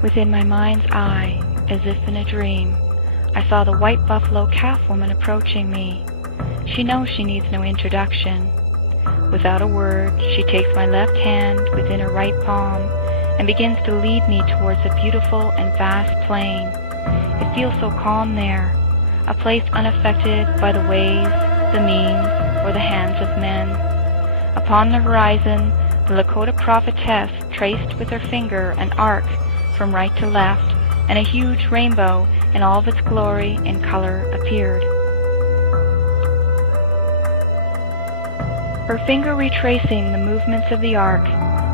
Within my mind's eye, as if in a dream, I saw the white buffalo calf woman approaching me. She knows she needs no introduction. Without a word, she takes my left hand within her right palm and begins to lead me towards a beautiful and vast plain. It feels so calm there, a place unaffected by the ways, the means, or the hands of men. Upon the horizon, the Lakota prophetess traced with her finger an arc from right to left, and a huge rainbow in all of its glory and color appeared. Her finger retracing the movements of the arc,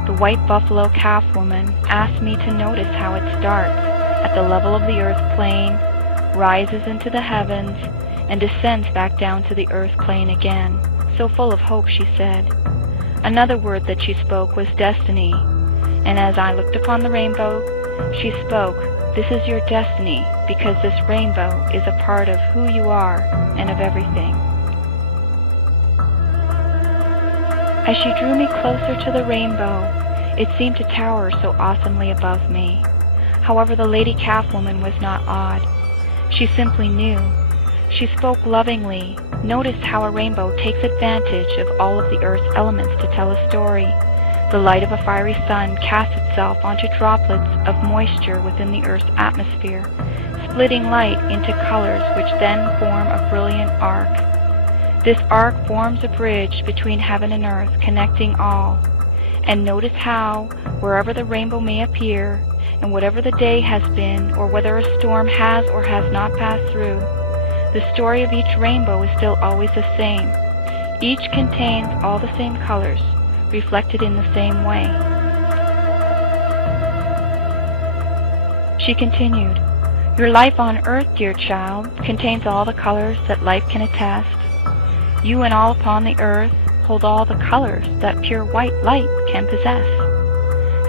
the white buffalo calf woman asked me to notice how it starts at the level of the earth plane, rises into the heavens, and descends back down to the earth plane again, so full of hope, she said. Another word that she spoke was destiny, and as I looked upon the rainbow, she spoke, "This is your destiny, because this rainbow is a part of who you are and of everything." As she drew me closer to the rainbow, it seemed to tower so awesomely above me. However, the lady calf woman was not awed. She simply knew. She spoke lovingly, noticed how a rainbow takes advantage of all of the earth's elements to tell a story. The light of a fiery sun casts itself onto droplets of moisture within the earth's atmosphere, splitting light into colors which then form a brilliant arc. This arc forms a bridge between heaven and earth, connecting all. And notice how, wherever the rainbow may appear, and whatever the day has been, or whether a storm has or has not passed through, the story of each rainbow is still always the same. Each contains all the same colors, reflected in the same way. She continued, "Your life on earth, dear child, contains all the colors that life can attest. You and all upon the earth hold all the colors that pure white light can possess.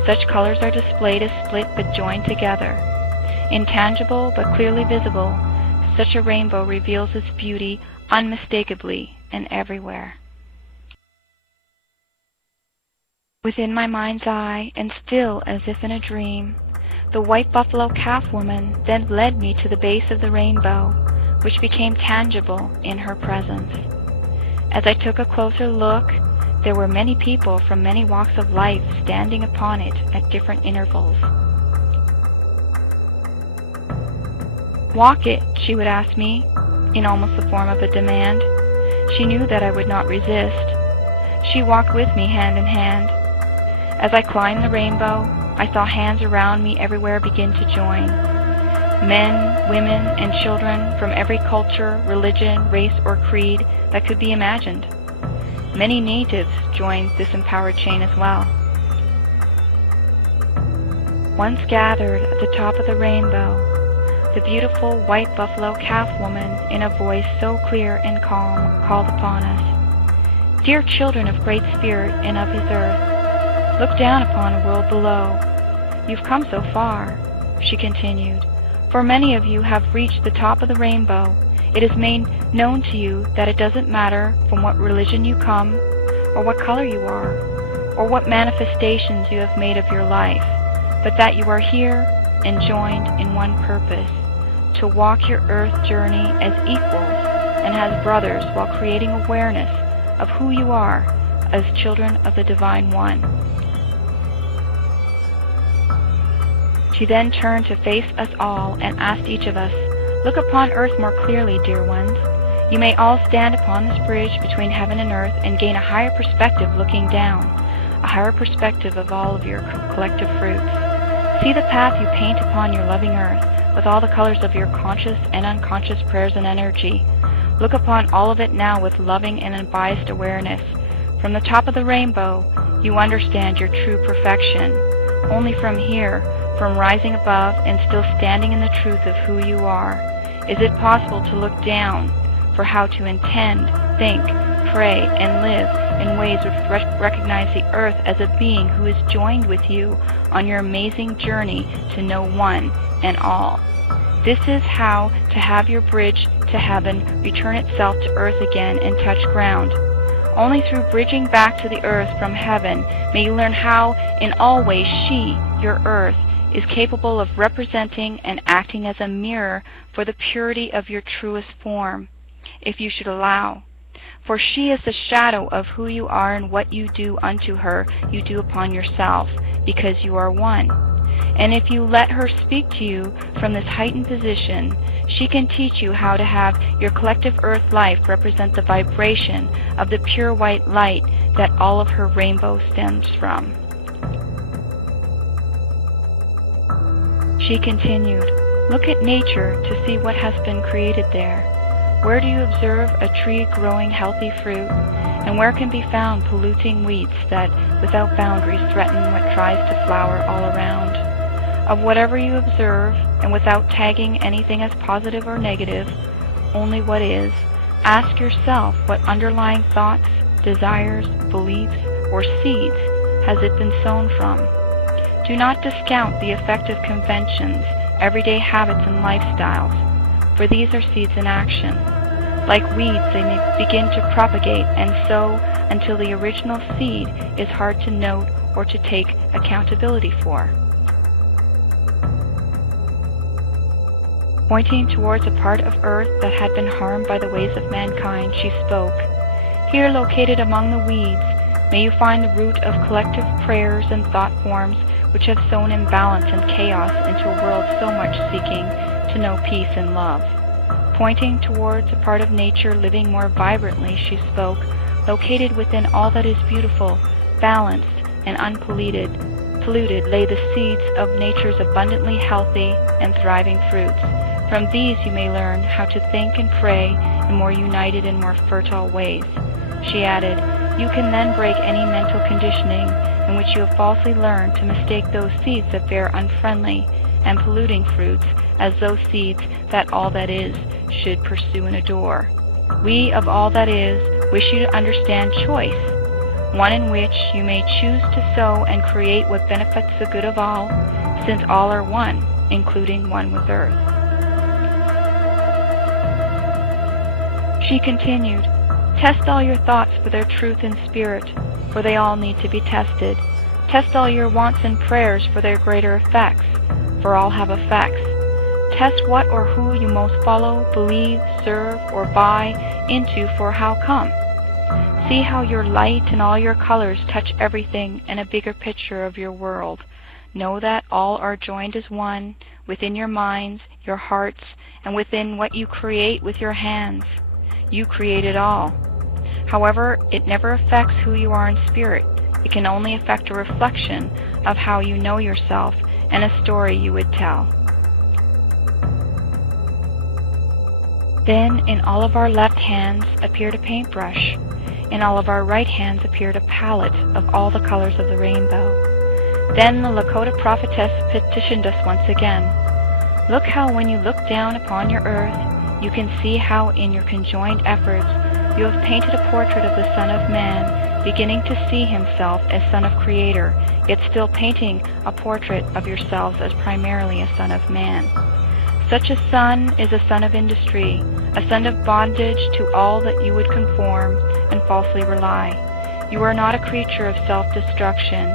Such colors are displayed as split but joined together. Intangible but clearly visible, such a rainbow reveals its beauty unmistakably and everywhere." Within my mind's eye, and still as if in a dream, the white buffalo calf woman then led me to the base of the rainbow, which became tangible in her presence. As I took a closer look, there were many people from many walks of life standing upon it at different intervals. "Walk it," she would ask me, in almost the form of a demand. She knew that I would not resist. She walked with me hand in hand. As I climbed the rainbow, I saw hands around me everywhere begin to join. Men, women, and children from every culture, religion, race, or creed that could be imagined. Many natives joined this empowered chain as well. Once gathered at the top of the rainbow, the beautiful white buffalo calf woman, in a voice so clear and calm, called upon us, "Dear children of Great Spirit and of His earth, look down upon a world below. You've come so far," she continued. "For many of you have reached the top of the rainbow. It is made known to you that it doesn't matter from what religion you come, or what color you are, or what manifestations you have made of your life, but that you are here and joined in one purpose, to walk your earth journey as equals and as brothers while creating awareness of who you are as children of the Divine One." She then turned to face us all and asked each of us, "Look upon earth more clearly, dear ones. You may all stand upon this bridge between heaven and earth and gain a higher perspective looking down, a higher perspective of all of your collective fruits. See the path you paint upon your loving earth with all the colors of your conscious and unconscious prayers and energy. Look upon all of it now with loving and unbiased awareness. From the top of the rainbow, you understand your true perfection. Only from here, from rising above and still standing in the truth of who you are, is it possible to look down for how to intend, think, pray, and live in ways which recognize the earth as a being who is joined with you on your amazing journey to know one and all. This is how to have your bridge to heaven return itself to earth again and touch ground. Only through bridging back to the earth from heaven may you learn how in all ways she, your earth, is capable of representing and acting as a mirror for the purity of your truest form, if you should allow. For she is the shadow of who you are, and what you do unto her you do upon yourself, because you are one. And if you let her speak to you from this heightened position, she can teach you how to have your collective earth life represent the vibration of the pure white light that all of her rainbow stems from. She continued, "Look at nature to see what has been created there. Where do you observe a tree growing healthy fruit, and where can be found polluting weeds that, without boundaries, threaten what tries to flower all around? Of whatever you observe, and without tagging anything as positive or negative, only what is, ask yourself what underlying thoughts, desires, beliefs, or seeds has it been sown from. Do not discount the effect of conventions, everyday habits, and lifestyles, for these are seeds in action. Like weeds, they may begin to propagate and sow until the original seed is hard to note or to take accountability for." Pointing towards a part of earth that had been harmed by the ways of mankind, she spoke, "Here, located among the weeds, may you find the root of collective prayers and thought forms which have sown imbalance and chaos into a world so much seeking to know peace and love." Pointing towards a part of nature living more vibrantly, she spoke, "Located within all that is beautiful, balanced, and unpolluted, lay the seeds of nature's abundantly healthy and thriving fruits. From these you may learn how to think and pray in more united and more fertile ways." She added, "You can then break any mental conditioning in which you have falsely learned to mistake those seeds that bear unfriendly and polluting fruits as those seeds that all that is should pursue and adore. We of all that is wish you to understand choice, one in which you may choose to sow and create what benefits the good of all, since all are one, including one with earth." She continued, "Test all your thoughts for their truth and spirit, for they all need to be tested. Test all your wants and prayers for their greater effects, for all have effects. Test what or who you most follow, believe, serve, or buy into, for how come. See how your light and all your colors touch everything in a bigger picture of your world. Know that all are joined as one, within your minds, your hearts, and within what you create with your hands. You create it all. However, it never affects who you are in spirit. It can only affect a reflection of how you know yourself and a story you would tell." Then in all of our left hands appeared a paintbrush. In all of our right hands appeared a palette of all the colors of the rainbow. Then the Lakota prophetess petitioned us once again, "Look how when you look down upon your earth, you can see how in your conjoined efforts you have painted a portrait of the Son of Man, beginning to see himself as Son of Creator, yet still painting a portrait of yourselves as primarily a Son of Man. Such a son is a son of industry, a son of bondage to all that you would conform and falsely rely. You are not a creature of self-destruction,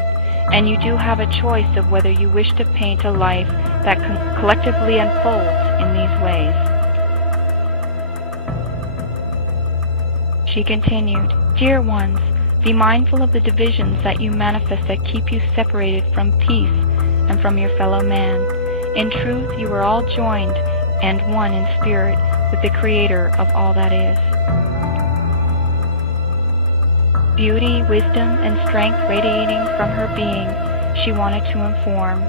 and you do have a choice of whether you wish to paint a life that collectively unfolds in these ways." She continued, "Dear ones, be mindful of the divisions that you manifest that keep you separated from peace and from your fellow man. In truth, you are all joined and one in spirit with the Creator of all that is." Beauty, wisdom, and strength radiating from her being, she wanted to inform,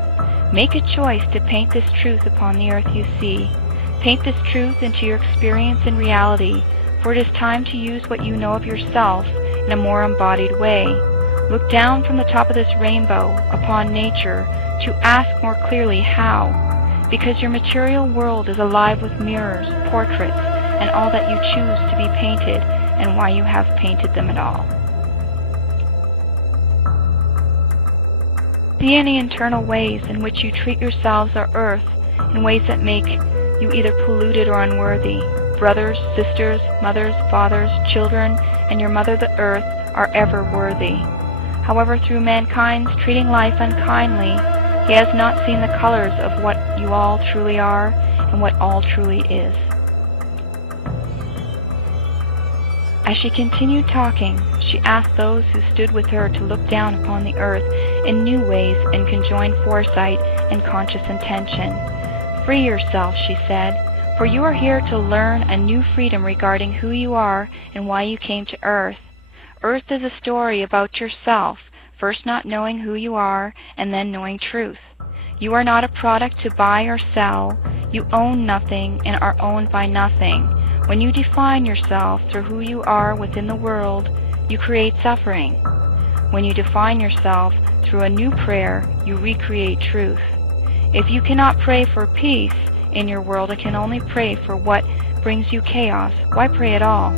"Make a choice to paint this truth upon the earth you see. Paint this truth into your experience and reality, for it is time to use what you know of yourself in a more embodied way. Look down from the top of this rainbow upon nature to ask more clearly how, because your material world is alive with mirrors, portraits, and all that you choose to be painted, and why you have painted them at all. See any internal ways in which you treat yourselves or earth in ways that make you either polluted or unworthy. Brothers, sisters, mothers, fathers, children, and your mother the earth are ever worthy. However, through mankind's treating life unkindly, He has not seen the colors of what you all truly are and what all truly is. As she continued talking, she asked those who stood with her to look down upon the earth in new ways and conjoined foresight and conscious intention. Free yourself, she said, for you are here to learn a new freedom regarding who you are and why you came to earth. Earth is a story about yourself, first not knowing who you are and then knowing truth. You are not a product to buy or sell. You own nothing and are owned by nothing. When you define yourself through who you are within the world, you create suffering. When you define yourself through a new prayer, you recreate truth. If you cannot pray for peace in your world and can only pray for what brings you chaos, why pray at all?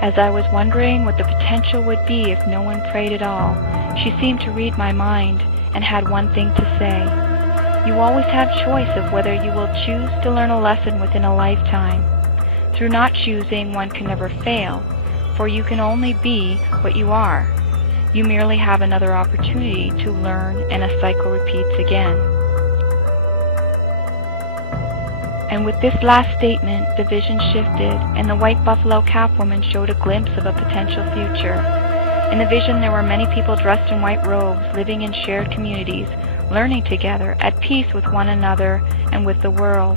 As I was wondering what the potential would be if no one prayed at all, she seemed to read my mind and had one thing to say. You always have choice of whether you will choose to learn a lesson within a lifetime. Through not choosing, one can never fail, for you can only be what you are. You merely have another opportunity to learn, and a cycle repeats again. And with this last statement, the vision shifted, and the white buffalo cap woman showed a glimpse of a potential future. In the vision, there were many people dressed in white robes, living in shared communities, learning together, at peace with one another and with the world.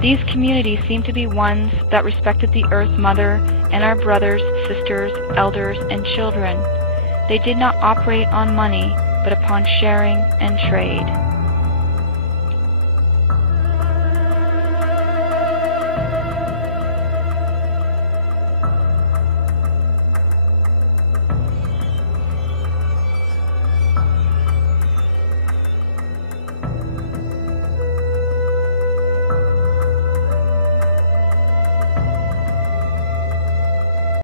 These communities seemed to be ones that respected the Earth Mother and our brothers, sisters, elders, and children. They did not operate on money, but upon sharing and trade.